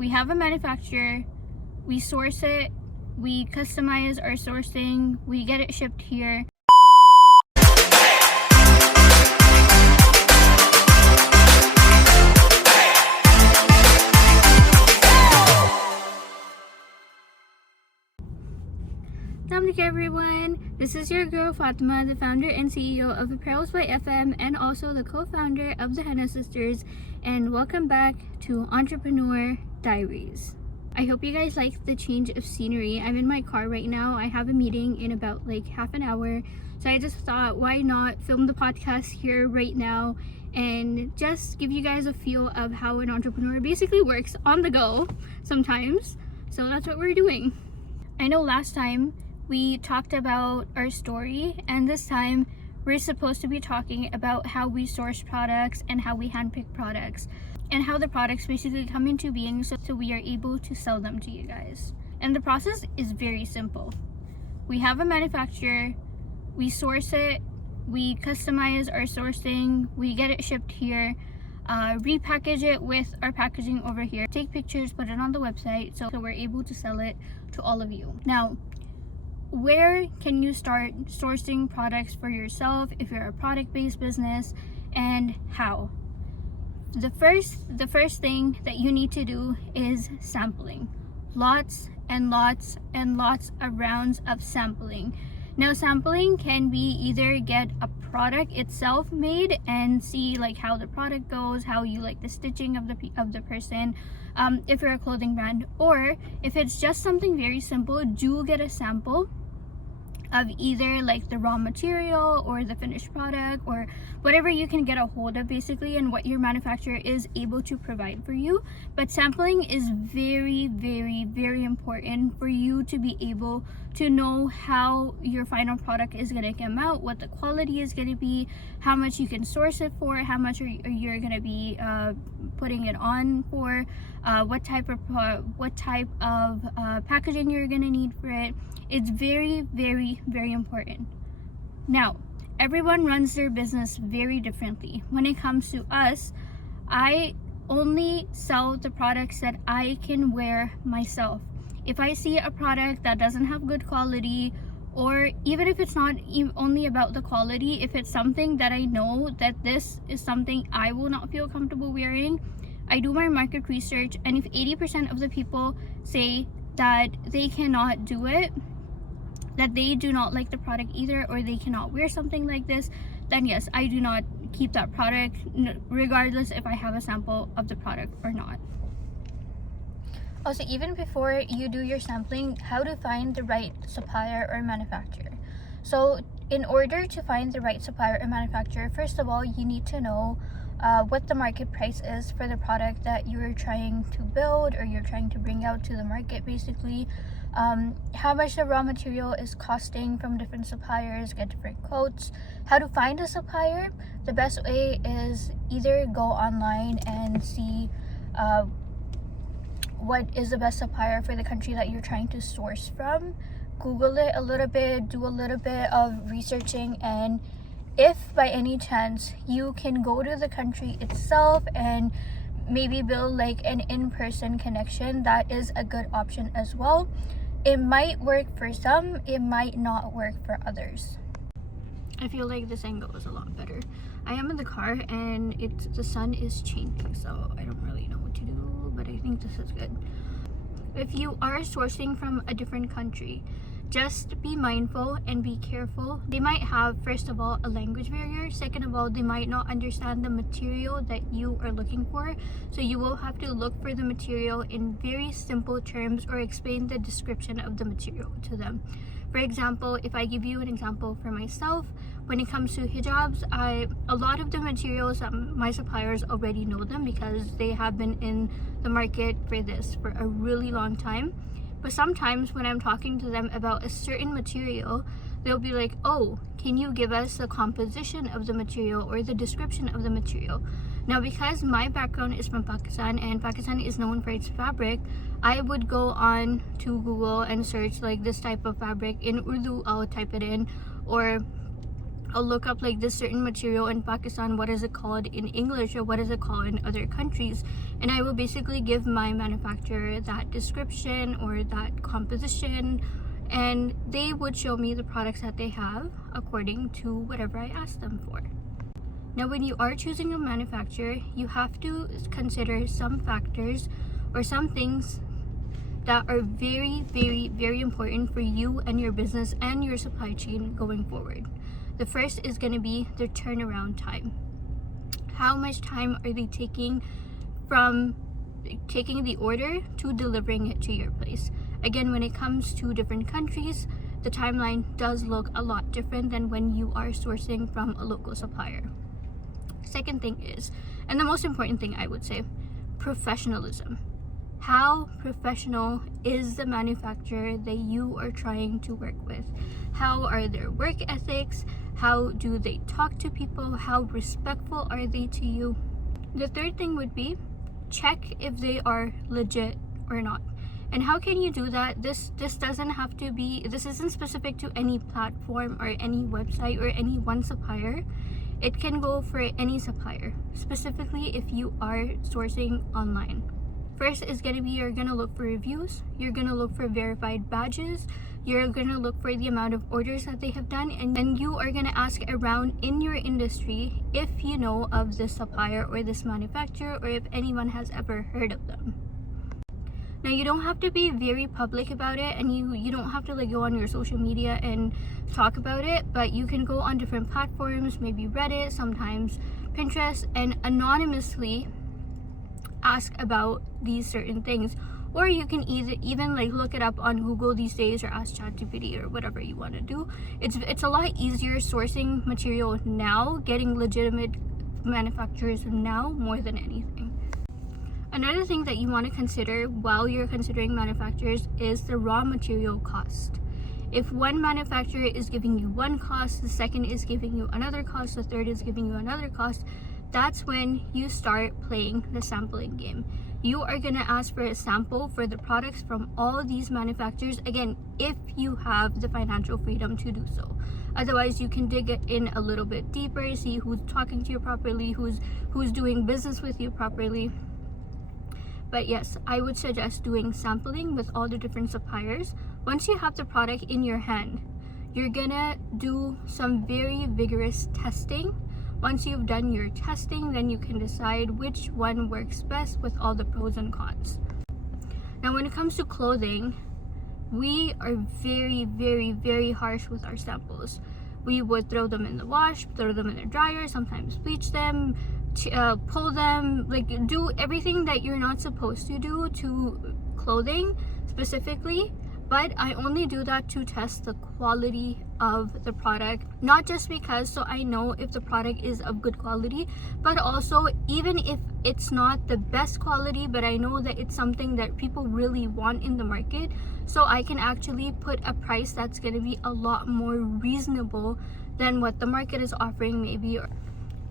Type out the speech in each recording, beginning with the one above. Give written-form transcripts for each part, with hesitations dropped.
We have a manufacturer, we source it, we customize our sourcing, we get it shipped here. Assalamualaikum everyone, this is your girl Fatima, the founder and CEO of Apparels by FM and also the co-founder of the Henna Sisters, and welcome back to Entrepreneur Diaries. I hope you guys like the change of scenery. I'm in my car right now. I have a meeting in about like half an hour, so I just thought why not film the podcast here right now and just give you guys a feel of how an entrepreneur basically works on the go sometimes. So that's what we're doing. I know last time we talked about our story, and this time we're supposed to be talking about how we source products and how we handpick products and how the products basically come into being so we are able to sell them to you guys. And the process is very simple. We have a manufacturer, we source it, we customize our sourcing, we get it shipped here, repackage it with our packaging over here, take pictures, put it on the website so we're able to sell it to all of you. Now, where can you start sourcing products for yourself if you're a product-based business, and how? The first thing that you need to do is sampling. Lots and lots and lots of rounds of sampling. Now, sampling can be either get a product itself made and see like how the product goes, how you like the stitching of the person, if you're a clothing brand, or if it's just something very simple, do get a sample of either like the raw material or the finished product or whatever you can get a hold of basically, and what your manufacturer is able to provide for you. But sampling is very, very, very important for you to be able to know how your final product is going to come out, what the quality is going to be, how much you can source it for, how much you're going to be putting it on for, what type of packaging you're going to need for it. It's very, very, very important. Now, everyone runs their business very differently. When it comes to us, I only sell the products that I can wear myself. If I see a product that doesn't have good quality, or even if it's not only about the quality, if it's something that I know that this is something I will not feel comfortable wearing, I do my market research, and if 80% of the people say that they cannot do it, that they do not like the product either, or they cannot wear something like this, then yes, I do not keep that product regardless if I have a sample of the product or not. Also, even before you do your sampling, how to find the right supplier or manufacturer. So in order to find the right supplier or manufacturer, first of all, you need to know what the market price is for the product that you're trying to build or you're trying to bring out to the market basically. How much the raw material is costing from different suppliers, get different quotes. How to find a supplier. The best way is either go online and see what is the best supplier for the country that you're trying to source from. Google it a little bit, do a little bit of researching, and if by any chance you can go to the country itself and maybe build like an in-person connection, that is a good option as well. It might work for some, it might not work for others. I feel like this angle is a lot better. I am in the car and the sun is changing, so I don't really know what to do, but I think this is good. If you are sourcing from a different country, just be mindful and be careful. They might have, first of all, a language barrier. Second of all, they might not understand the material that you are looking for. So you will have to look for the material in very simple terms or explain the description of the material to them. For example, if I give you an example for myself, when it comes to hijabs, a lot of the materials, my suppliers already know them because they have been in the market for this for a really long time. But sometimes when I'm talking to them about a certain material, they'll be like, oh, can you give us the composition of the material or the description of the material? Now, because my background is from Pakistan and Pakistan is known for its fabric, I would go on to Google and search like this type of fabric in Urdu, I'll type it in, or I'll look up like this certain material in Pakistan, what is it called in English or what is it called in other countries, and I will basically give my manufacturer that description or that composition, and they would show me the products that they have according to whatever I asked them for. Now, when you are choosing a manufacturer, you have to consider some factors or some things that are very, very, very important for you and your business and your supply chain going forward. The first is going to be the turnaround time. How much time are they taking from taking the order to delivering it to your place? Again, when it comes to different countries, the timeline does look a lot different than when you are sourcing from a local supplier. Second thing is, and the most important thing I would say, professionalism. How professional is the manufacturer that you are trying to work with? How are their work ethics? How do they talk to people? How respectful are they to you? The third thing would be, check if they are legit or not. And how can you do that? This doesn't have to be, this isn't specific to any platform or any website or any one supplier. It can go for any supplier, specifically if you are sourcing online. First is going to be, you're going to look for reviews, you're going to look for verified badges, you're going to look for the amount of orders that they have done, and then you are going to ask around in your industry if you know of this supplier or this manufacturer, or if anyone has ever heard of them. Now, you don't have to be very public about it, and you don't have to like go on your social media and talk about it, but you can go on different platforms, maybe Reddit, sometimes Pinterest, and anonymously ask about these certain things. Or you can even like look it up on Google these days, or ask ChatGPT or whatever you want to do. It's a lot easier sourcing material now, getting legitimate manufacturers now more than anything. Another thing that you want to consider while you're considering manufacturers is the raw material cost. If one manufacturer is giving you one cost, the second is giving you another cost, the third is giving you another cost, that's when you start playing the sampling game. You are going to ask for a sample for the products from all these manufacturers, again, if you have the financial freedom to do so. Otherwise, you can dig it in a little bit deeper, see who's talking to you properly, who's doing business with you properly. But yes, I would suggest doing sampling with all the different suppliers. Once you have the product in your hand, you're gonna do some very vigorous testing. Once you've done your testing, then you can decide which one works best with all the pros and cons. Now, when it comes to clothing, we are very, very, very harsh with our samples. We would throw them in the wash, throw them in the dryer, sometimes bleach them, pull them, like do everything that you're not supposed to do to clothing specifically. But I only do that to test the quality of the product, not just because so I know if the product is of good quality, but also even if it's not the best quality, but I know that it's something that people really want in the market, so I can actually put a price that's going to be a lot more reasonable than what the market is offering maybe.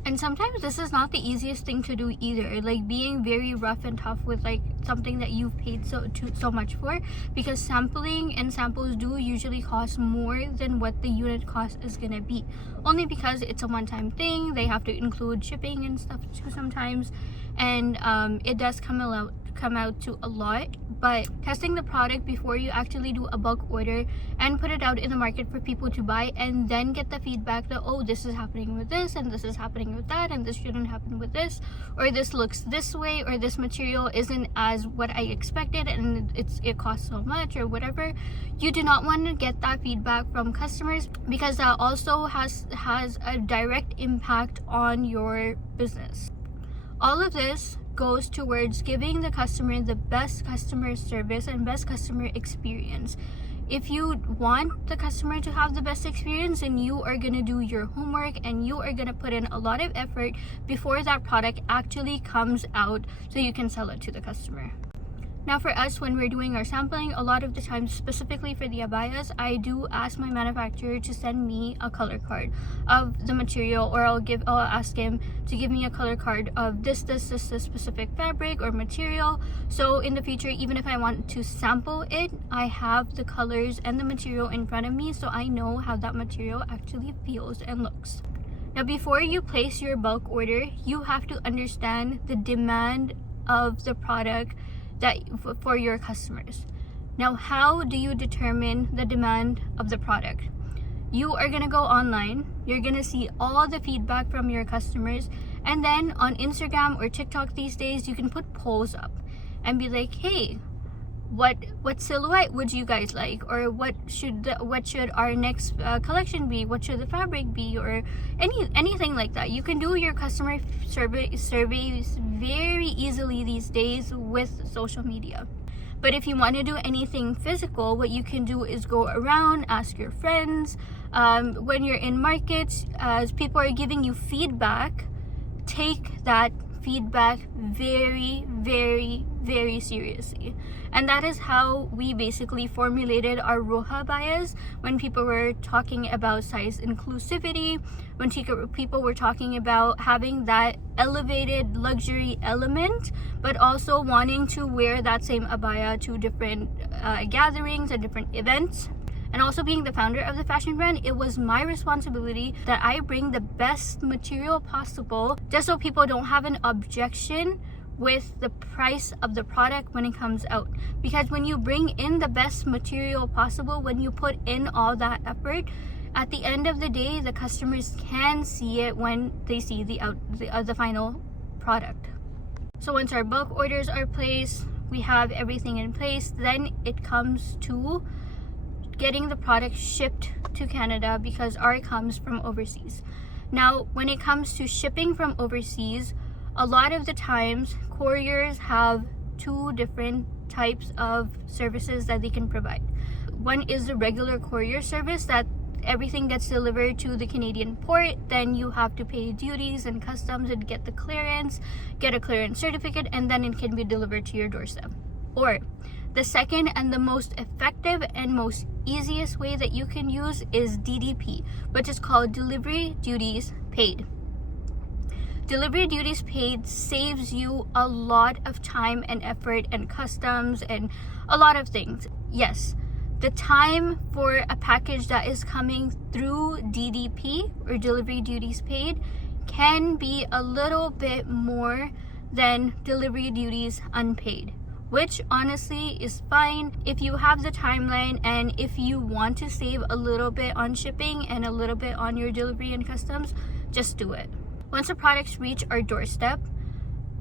And sometimes this is not the easiest thing to do either, like being very rough and tough with like something that you've paid so much for, because sampling and samples do usually cost more than what the unit cost is gonna be, only because it's a one-time thing. They have to include shipping and stuff too sometimes, and it does come out to a lot. But testing the product before you actually do a bulk order and put it out in the market for people to buy, and then get the feedback that, oh, this is happening with this, and this is happening with that, and this shouldn't happen with this, or this looks this way, or this material isn't as what I expected and it costs so much, or whatever. You do not want to get that feedback from customers, because that also has a direct impact on your business. All of this goes towards giving the customer the best customer service and best customer experience. If you want the customer to have the best experience, then you are going to do your homework and you are going to put in a lot of effort before that product actually comes out so you can sell it to the customer. Now for us, when we're doing our sampling, a lot of the times, specifically for the abayas, I do ask my manufacturer to send me a color card of the material, or I'll ask him to give me a color card of this specific fabric or material. So in the future, even if I want to sample it, I have the colors and the material in front of me, so I know how that material actually feels and looks. Now before you place your bulk order, you have to understand the demand of the product for your customers. Now, how do you determine the demand of the product? You are gonna go online, you're gonna see all the feedback from your customers, and then on Instagram or TikTok these days, you can put polls up and be like, hey, what silhouette would you guys like, or what should our next collection be, what should the fabric be, or anything like that. You can do your customer surveys very easily these days with social media. But if you want to do anything physical, what you can do is go around, ask your friends. When you're in markets, as people are giving you feedback, take that feedback very, very, very seriously. And that is how we basically formulated our Roha bias when people were talking about size inclusivity, when people were talking about having that elevated luxury element, but also wanting to wear that same abaya to different gatherings and different events. And also, being the founder of the fashion brand, it was my responsibility that I bring the best material possible, just so people don't have an objection with the price of the product when it comes out. Because when you bring in the best material possible, when you put in all that effort, at the end of the day, the customers can see it when they see the final product. So once our bulk orders are placed, we have everything in place, then it comes to getting the product shipped to Canada, because ours comes from overseas. Now, when it comes to shipping from overseas, a lot of the times couriers have two different types of services that they can provide. One is the regular courier service, that everything gets delivered to the Canadian port, then you have to pay duties and customs and get the clearance, get a clearance certificate, and then it can be delivered to your doorstep. Or the second and the most effective and most easiest way that you can use is DDP, which is called Delivery Duties Paid. Delivery duties paid saves you a lot of time and effort and customs and a lot of things. Yes, the time for a package that is coming through DDP, or Delivery Duties Paid, can be a little bit more than delivery duties unpaid, which honestly is fine if you have the timeline and if you want to save a little bit on shipping and a little bit on your delivery and customs. Just do it. Once the products reach our doorstep,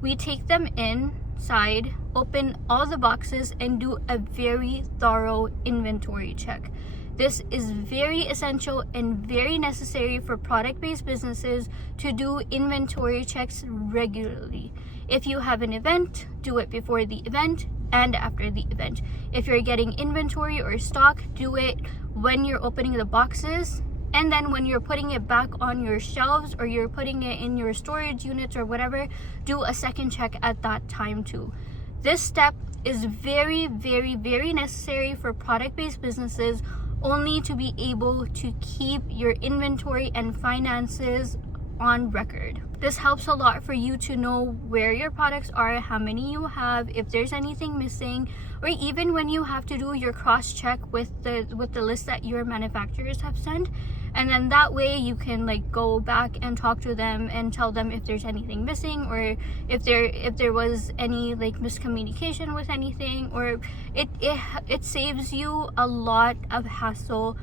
we take them inside, open all the boxes, and do a very thorough inventory check. This is very essential and very necessary for product-based businesses to do inventory checks regularly. If you have an event, do it before the event and after the event. If you're getting inventory or stock, do it when you're opening the boxes, and then when you're putting it back on your shelves or you're putting it in your storage units or whatever, do a second check at that time too. This step is very, very, very necessary for product-based businesses, only to be able to keep your inventory and finances on record. This helps a lot for you to know where your products are, how many you have, if there's anything missing, or even when you have to do your cross-check with the list that your manufacturers have sent. And then that way you can go back and talk to them and tell them if there's anything missing, or if there was any miscommunication with anything, or it saves you a lot of hassle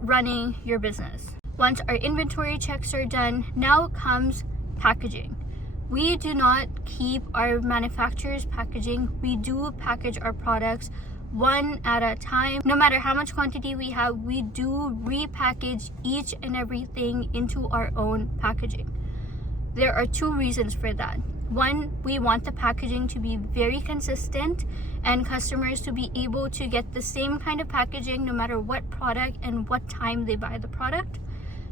running your business. Once our inventory checks are done, now comes packaging. We do not keep our manufacturer's packaging. We do package our products one at a time. No matter how much quantity we have, we do repackage each and everything into our own packaging. There are two reasons for that. One, we want the packaging to be very consistent and customers to be able to get the same kind of packaging no matter what product and what time they buy the product.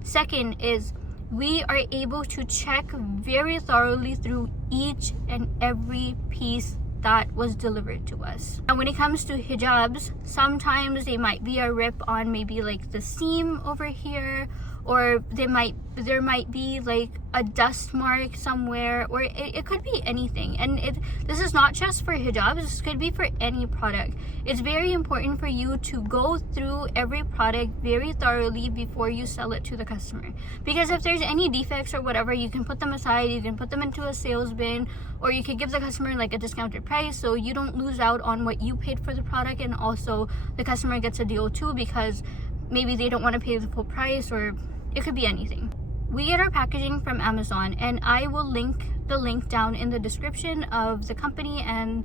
Second is, we are able to check very thoroughly through each and every piece that was delivered to us. And when it comes to hijabs, sometimes they might be a rip on maybe like the seam over here, or there might be like a dust mark somewhere, or it could be anything. And this is not just for hijabs, this could be for any product. It's very important for you to go through every product very thoroughly before you sell it to the customer, because if there's any defects or whatever, you can put them aside, you can put them into a sales bin, or you could give the customer like a discounted price so you don't lose out on what you paid for the product, and also the customer gets a deal too, because maybe they don't want to pay the full price, or it could be anything. We get our packaging from Amazon, and I will link the link down in the description of the company and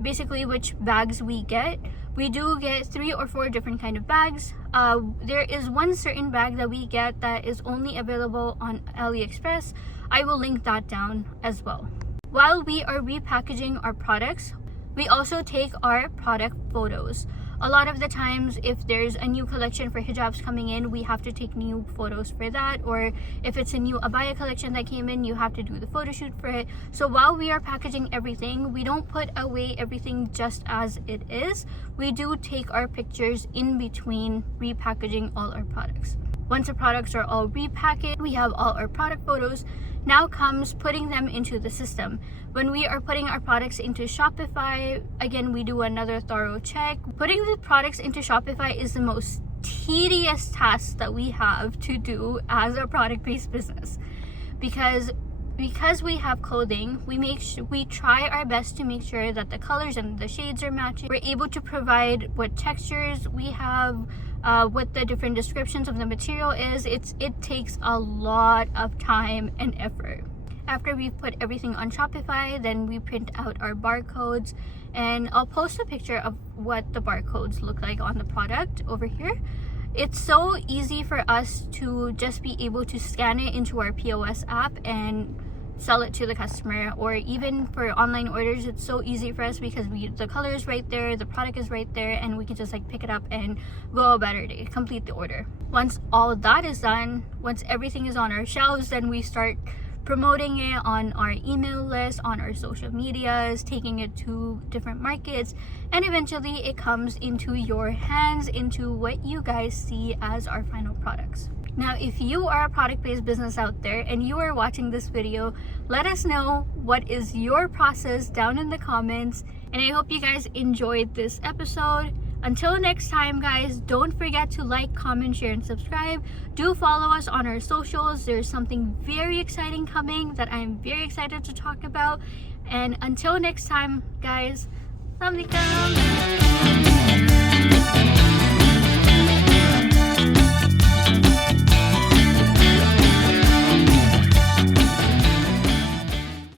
basically which bags we get. We do get 3 or 4 different kind of bags. There is one certain bag that we get that is only available on AliExpress. I will link that down as well. While we are repackaging our products, we also take our product photos. A lot of the times, if there's a new collection for hijabs coming in, we have to take new photos for that. Or if it's a new abaya collection that came in, you have to do the photo shoot for it. So while we are packaging everything, we don't put away everything just as it is. We do take our pictures in between repackaging all our products. Once the products are all repackaged, we have all our product photos. Now comes putting them into the system. When we are putting our products into Shopify, again, we do another thorough check. Putting the products into Shopify is the most tedious task that we have to do as a product-based business, because we have clothing, we try our best to make sure that the colors and the shades are matching. We're able to provide what textures we have, what the different descriptions of the material is. It takes a lot of time and effort. After we've put everything on Shopify, then we print out our barcodes, and I'll post a picture of what the barcodes look like on the product over here. It's so easy for us to just be able to scan it into our POS app and sell it to the customer. Or even for online orders, it's so easy for us because the color is right there, the product is right there, and we can just like pick it up and go about our day, complete the order. Once all that is done, once everything is on our shelves, then we start promoting it on our email list, on our social medias, taking it to different markets, and eventually it comes into your hands, into what you guys see as our final products. Now, if you are a product-based business out there and you are watching this video, let us know what is your process down in the comments, and I hope you guys enjoyed this episode. Until next time, guys, don't forget to like, comment, share, and subscribe. Do follow us on our socials. There's something very exciting coming that I'm very excited to talk about. And until next time, guys, Assalamualaikum.